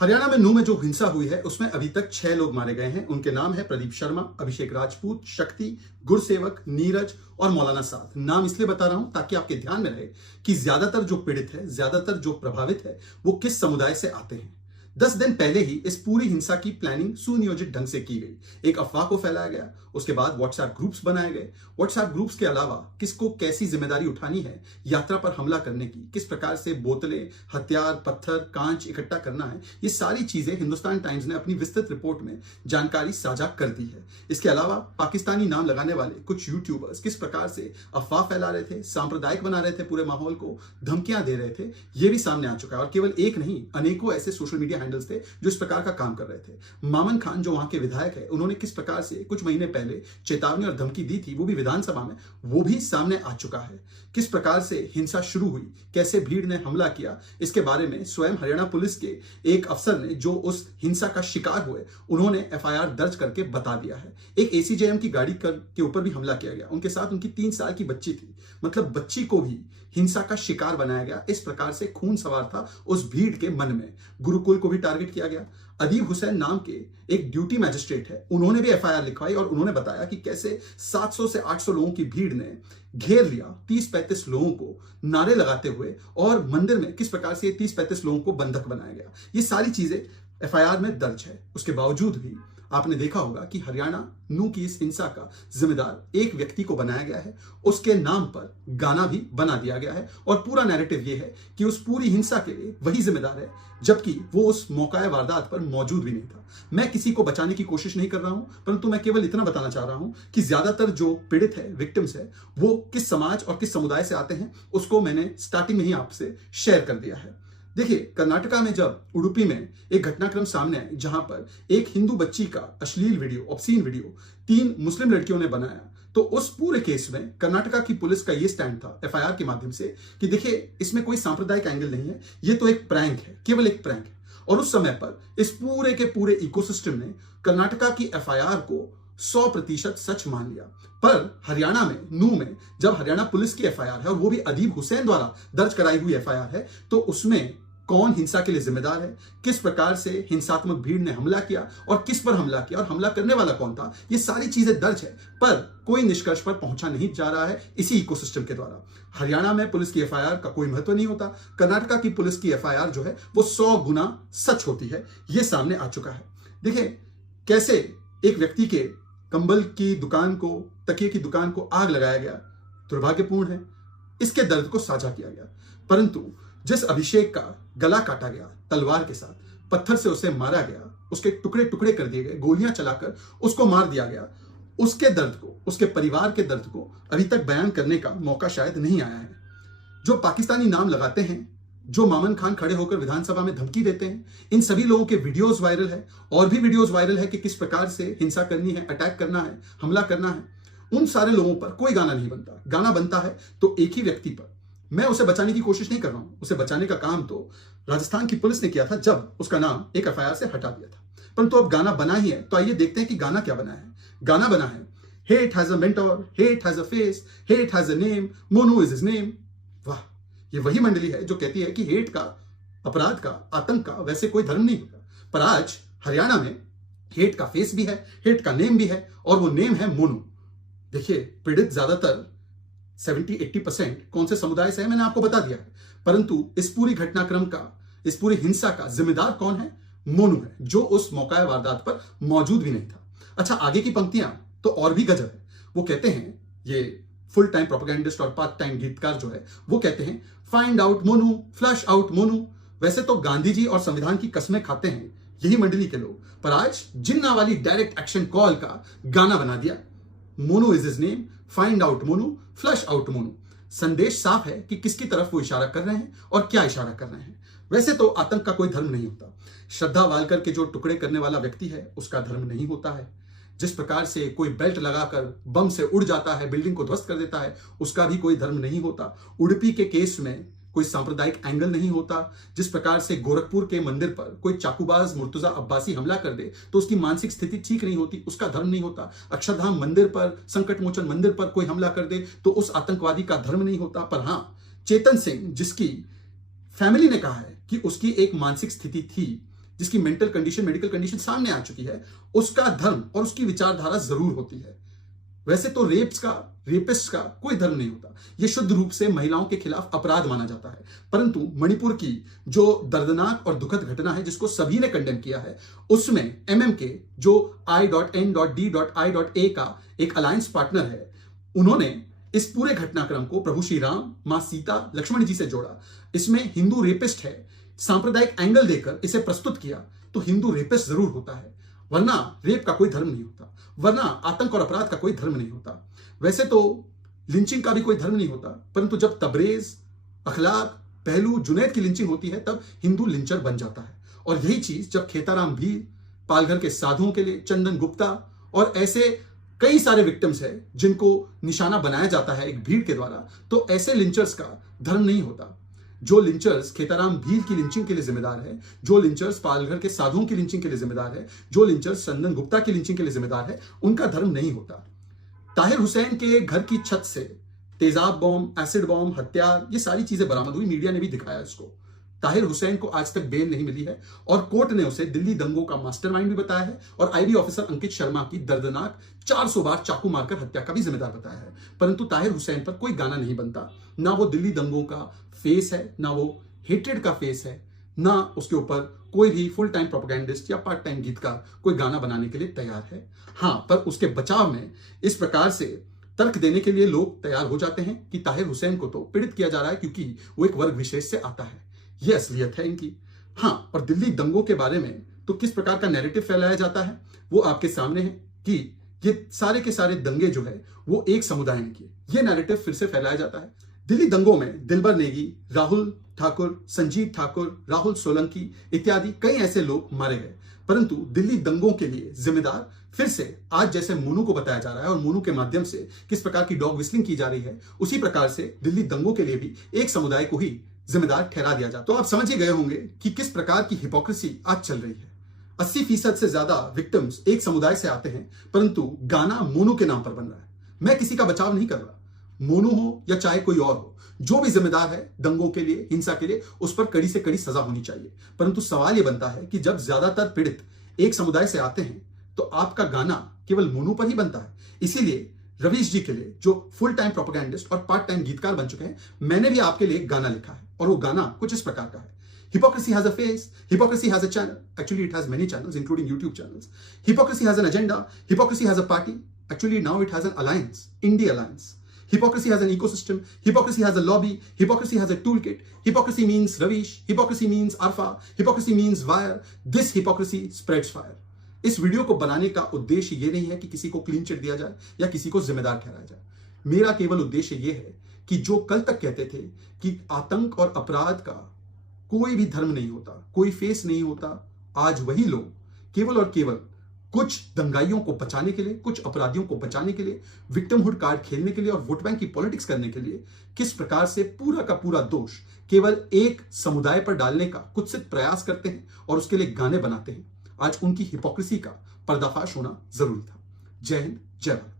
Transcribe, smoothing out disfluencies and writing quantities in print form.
हरियाणा में नूंह में जो हिंसा हुई है उसमें अभी तक 6 लोग मारे गए हैं। उनके नाम है प्रदीप शर्मा, अभिषेक राजपूत, शक्ति, गुरसेवक, नीरज और मौलाना साद। नाम इसलिए बता रहा हूं ताकि आपके ध्यान में रहे कि ज्यादातर जो पीड़ित है, ज्यादातर जो प्रभावित है, वो किस समुदाय से आते हैं। 10 दिन पहले ही इस पूरी हिंसा की प्लानिंग सुनियोजित ढंग से की गई। एक अफवाह को फैलाया गया, उसके बाद व्हाट्सएप ग्रुप्स बनाए गए। व्हाट्सएप ग्रुप्स के अलावा किसको कैसी जिम्मेदारी उठानी है यात्रा पर हमला करने की, किस प्रकार से बोतलें, हथियार, पत्थर, कांच इकट्ठा करना है, ये सारी चीजें हिंदुस्तान टाइम्स ने अपनी विस्तृत रिपोर्ट में जानकारी साझा कर दी है। इसके अलावा पाकिस्तानी नाम लगाने वाले कुछ यूट्यूबर्स किस प्रकार से अफवाह फैला रहे थे, सांप्रदायिक बना रहे थे पूरे माहौल को, धमकियां दे रहे थे, ये भी सामने आ चुका है। और केवल एक नहीं, अनेकों ऐसे सोशल मीडिया हैंडल्स थे जो इस प्रकार का काम कर रहे थे। मामन खान जो वहां के विधायक है, उन्होंने किस प्रकार से कुछ महीने पहले चेतावनी और धमकी दी थी, वो भी विधानसभा में, वो भी सामने आ चुका है। किस प्रकार से हिंसा शुरू हुई, कैसे भीड़ ने हमला किया, इसके बारे में स्वयं हरियाणा पुलिस के एक अफसर ने जो उस हिंसा का शिकार हुए, उन्होंने एफआईआर दर्ज करके बता दिया है। एक एसीजेएम की गाड़ी के ऊपर भी हमला किया गया, उनके साथ उनकी 3 साल की बच्ची थी, मतलब बच्ची को भी हिंसा का शिकार बनाया गया। इस प्रकार से खून सवार था उस भीड़ के मन में। गुरुकुल को भी टारगेट किया गया। अदीब हुसैन नाम के एक ड्यूटी मैजिस्ट्रेट है, उन्होंने भी एफआईआर लिखवाई और उन्होंने बताया कि कैसे 700 से 800 लोगों की भीड़ ने घेर लिया 30-35 लोगों को नारे लगाते हुए, और मंदिर में किस प्रकार से 30-35 लोगों को बंधक बनाया गया। ये सारी चीजें एफआईआर में दर्ज है। उसके बावजूद भी आपने देखा होगा कि हरियाणा नूंह की इस हिंसा का जिम्मेदार एक व्यक्ति को बनाया गया है, उसके नाम पर गाना भी बना दिया गया है, और पूरा नैरेटिव यह है कि उस पूरी हिंसा के लिए वही जिम्मेदार है, जबकि वो उस मौका वारदात पर मौजूद भी नहीं था। मैं किसी को बचाने की कोशिश नहीं कर रहा हूं, परंतु मैं केवल इतना बताना चाह रहा हूं कि ज्यादातर जो पीड़ित है, विक्टिम्स है, वो किस समाज और किस समुदाय से आते हैं, उसको मैंने स्टार्टिंग में ही आपसे शेयर कर दिया है। देखिए, कर्नाटका में जब उडुपी में एक घटनाक्रम सामने आया जहां पर एक हिंदू बच्ची का अश्लील वीडियो, ऑब्सीन वीडियो 3 मुस्लिम लड़कियों ने बनाया, तो उस पूरे केस में कर्नाटका की पुलिस का यह स्टैंड था एफआईआर के माध्यम से कि देखिए, इसमें कोई सांप्रदायिक एंगल नहीं है, ये तो एक प्रैंक है, केवल एक प्रैंक है। और उस समय पर इस पूरे के पूरे इकोसिस्टम ने कर्नाटका की एफआईआर को 100% सच मान लिया। पर हरियाणा में, नूंह में, जब हरियाणा पुलिस की एफआईआर है और वो भी अदीब हुसैन द्वारा दर्ज कराई हुई एफआईआर है, तो उसमें कौन हिंसा के लिए जिम्मेदार है, किस प्रकार से हिंसात्मक भीड़ ने हमला किया और किस पर हमला किया और हमला करने वाला कौन था, ये सारी चीजें दर्ज है। पर कोई निष्कर्ष पर पहुंचा नहीं जा रहा है इसी इकोसिस्टम के द्वारा। हरियाणा में पुलिस की एफआईआर का कोई महत्व नहीं होता, कर्नाटका की पुलिस की एफआईआर जो है वो 100 गुना सच होती है, ये सामने आ चुका है। देखिए, कैसे एक व्यक्ति के कंबल की दुकान को, तकिए की दुकान को आग लगाया गया, दुर्भाग्यपूर्ण है। इसके दर्द को साझा किया गया, परंतु जिस अभिषेक का गला काटा गया तलवार के साथ, पत्थर से उसे मारा गया, उसके टुकड़े टुकड़े कर दिए गए, गोलियां चलाकर उसको मार दिया गया, उसके दर्द को, उसके परिवार के दर्द को अभी तक बयान करने का मौका शायद नहीं आया है। जो पाकिस्तानी नाम लगाते हैं, जो मामन खान खड़े होकर विधानसभा में धमकी देते हैं, इन सभी लोगों के वीडियोस वायरल है, और भी वीडियोस वायरल है कि किस प्रकार से हिंसा करनी है, अटैक करना है, हमला करना है। उन सारे लोगों पर कोई गाना नहीं बनता। गाना बनता है तो एक ही व्यक्ति पर। मैं उसे बचाने की कोशिश नहीं कर रहा हूं, उसे बचाने का काम तो राजस्थान की पुलिस ने किया था जब उसका नाम एक एफआईआर से हटा दिया था। परंतु अब गाना बना ही है, तो आइए देखते हैं कि गाना क्या बना है। गाना बना है, hate has a mentor, hate has a face, hate has a name, Monu is his name. वाह, ये वही मंडली है जो कहती है कि हेट का, अपराध का, आतंक का वैसे कोई धर्म नहीं होता। पर आज हरियाणा में हेट का फेस भी है, हेट का नेम भी है, और वो नेम है मोनू। देखिए, पीड़ित ज्यादातर 70-80% कौन से समुदाय से है, मैंने आपको बता दिया है, परंतु इस पूरी घटनाक्रम का, इस पूरी हिंसा का जिम्मेदार कौन है? मोनू है, जो उस मौका वारदात पर मौजूद भी नहीं था। अच्छा, आगे की पंक्तियां तो और भी गजब है। वो कहते हैं, ये फुल टाइम प्रोपेगेंडिस्ट और पार्ट टाइम गीतकार जो है, वो कहते हैं, find out Monu, flush out Monu. वैसे तो गांधी जी और संविधान की कसमें खाते हैं यही मंडली के लोग, पर आज जिन्ना वाली डायरेक्ट एक्शन कॉल का गाना बना दिया। Monu is his name, find out Monu, flush out Monu. संदेश साफ है कि किसकी तरफ वो इशारा कर रहे हैं और क्या इशारा कर रहे हैं। वैसे तो आतंक का कोई धर्म नहीं होता। श्रद्धा वालकर के जो टुकड़े करने वाला व्यक्ति है, उसका धर्म नहीं होता है। जिस प्रकार से कोई बेल्ट लगाकर बम से उड़ जाता है, बिल्डिंग को ध्वस्त कर देता है, उसका भी कोई धर्म नहीं होता। उडुपी के केस में कोई सांप्रदायिक एंगल नहीं होता। जिस प्रकार से गोरखपुर के मंदिर पर कोई चाकूबाज मुर्तुजा अब्बासी हमला कर दे तो उसकी मानसिक स्थिति ठीक नहीं होती, उसका धर्म नहीं होता। अक्षरधाम मंदिर पर, संकट मोचन मंदिर पर कोई हमला कर दे तो उस आतंकवादी का धर्म नहीं होता। पर हाँ, चेतन सिंह, जिसकी फैमिली ने कहा है कि उसकी एक मानसिक स्थिति थी जिसकी मेंटल कंडीशन, मेडिकल कंडीशन सामने आ चुकी है, उसका धर्म और उसकी विचारधारा जरूर होती है। वैसे तो रेपिस्ट का कोई धर्म नहीं होता, यह शुद्ध रूप से महिलाओं के खिलाफ अपराध माना जाता है। परंतु मणिपुर की जो दर्दनाक और दुखद घटना है, जिसको सभी ने कंडेम किया है, उसमें MMK जो I.N.D.I.A का एक अलायंस पार्टनर है, उन्होंने इस पूरे घटनाक्रम को प्रभु श्री राम, मां सीता, लक्ष्मण जी से जोड़ा। इसमें हिंदू रेपिस्ट है, सांप्रदायिक एंगल देकर इसे प्रस्तुत किया, तो हिंदू रेपिस्ट जरूर होता है, वरना रेप का कोई धर्म नहीं होता, वरना आतंक और अपराध का कोई धर्म नहीं होता। वैसे तो लिंचिंग का भी कोई धर्म नहीं होता, परंतु जब तबरेज, अखलाक, पहलू, जुनैद की लिंचिंग होती है, तब हिंदू लिंचर बन जाता है। और यही चीज जब खेताराम भील, पालघर के साधुओं के लिए चंदन गुप्ता और ऐसे कई सारे विक्टिम्स है जिनको निशाना बनाया जाता है एक भीड़ के द्वारा, तो ऐसे लिंचर्स का धर्म नहीं होता। जो लिंचर्स खेताराम भील की लिंचिंग के लिए जिम्मेदार है, जो लिंचर्स पालघर के साधुओं की लिंचिंग के लिए जिम्मेदार है, जो लिंचर्स चंदन गुप्ता की लिंचिंग के लिए जिम्मेदार है, उनका धर्म नहीं होता। ताहिर हुसैन के घर की छत से तेजाब बॉम्ब, एसिड बॉम्ब, हथियार, ये सारी चीजें बरामद हुई, मीडिया ने भी दिखाया इसको। ताहिर हुसैन को आज तक बेल नहीं मिली है और कोर्ट ने उसे दिल्ली दंगों का मास्टरमाइंड भी बताया है और IB ऑफिसर अंकित शर्मा की दर्दनाक 400 बार चाकू मारकर हत्या का भी जिम्मेदार बताया है। परंतु ताहिर हुसैन पर कोई गाना नहीं बनता, ना वो दिल्ली दंगों का फेस है, ना वो हेट्रेड का फेस है, ना उसके ऊपर कोई भी फुल टाइम प्रोपेगेंडिस्ट या पार्ट टाइम गीतकार कोई गाना बनाने के लिए तैयार है। हाँ, पर उसके बचाव में इस प्रकार से तर्क देने के लिए लोग तैयार हो जाते हैं कि ताहिर हुसैन को तो पीड़ित किया जा रहा है क्योंकि वो एक वर्ग विशेष से आता है। यह असलियत है इनकी। हाँ, और दिल्ली दंगों के बारे में तो किस प्रकार का नैरेटिव फैलाया जाता है वो आपके सामने है कि ये सारे के सारे दंगे जो है वो एक समुदाय ने किए। ये नैरेटिव फिर से फैलाया जाता है। दिल्ली दंगों में दिलबर नेगी, राहुल ठाकुर, संजीत ठाकुर, राहुल सोलंकी इत्यादि कई ऐसे लोग मारे गए, परंतु दिल्ली दंगों के लिए जिम्मेदार फिर से आज जैसे मोनू को बताया जा रहा है और मोनू के माध्यम से किस प्रकार की डॉग विस्लिंग की जा रही है, उसी प्रकार से दिल्ली दंगों के लिए भी एक समुदाय को ही जिम्मेदार ठहरा दिया जाता। तो आप समझ ही गए होंगे कि किस प्रकार की हिपोक्रेसी आज चल रही है। 80% से ज्यादा विक्टिम्स एक समुदाय से आते हैं, परंतु गाना मोनू के नाम पर बन रहा है। मैं किसी का बचाव नहीं कर रहा, मोनू हो या चाहे कोई और हो, जो भी जिम्मेदार है दंगों के लिए, हिंसा के लिए, उस पर कड़ी से कड़ी सजा होनी चाहिए। परंतु सवाल यह बनता है कि जब ज्यादातर पीड़ित एक समुदाय से आते हैं तो आपका गाना केवल मोनू पर ही बनता है। इसीलिए रवीश जी के लिए, जो फुल टाइम प्रोपेगेंडिस्ट और पार्ट टाइम गीतकार बन चुके हैं, मैंने भी आपके लिए एक गाना लिखा है और वो गाना कुछ इस प्रकार का है। Hypocrisy has a face, hypocrisy has a channel. Actually, it has many channels, including YouTube channels. Hypocrisy has an agenda, hypocrisy has a party. Actually, now it has an alliance, Indie Alliance. Hypocrisy has an ecosystem, hypocrisy has a lobby, hypocrisy has a toolkit. Hypocrisy means Ravish, hypocrisy means Arfa, hypocrisy means wire. This hypocrisy spreads fire. इस video को बनाने का उद्देश्य ये नहीं है कि किसी को क्लीन चिट दिया जाए या किसी को जिम्मेदार ठहराया जाए। मेरा केवल उद्देश्य ये है कि जो कल तक कहते थे कि आतंक और अपराध का कोई भी धर्म नहीं होता, कोई फेस नहीं होता, आज वही लोग केवल और केवल कुछ दंगाइयों को बचाने के लिए, कुछ अपराधियों को बचाने के लिए, विक्टिमहुड कार्ड खेलने के लिए और वोट बैंक की पॉलिटिक्स करने के लिए किस प्रकार से पूरा का पूरा दोष केवल एक समुदाय पर डालने का कुत्सित प्रयास करते हैं और उसके लिए गाने बनाते हैं। आज उनकी हिपोक्रेसी का पर्दाफाश होना जरूरी था। जय हिंद, जय भारत।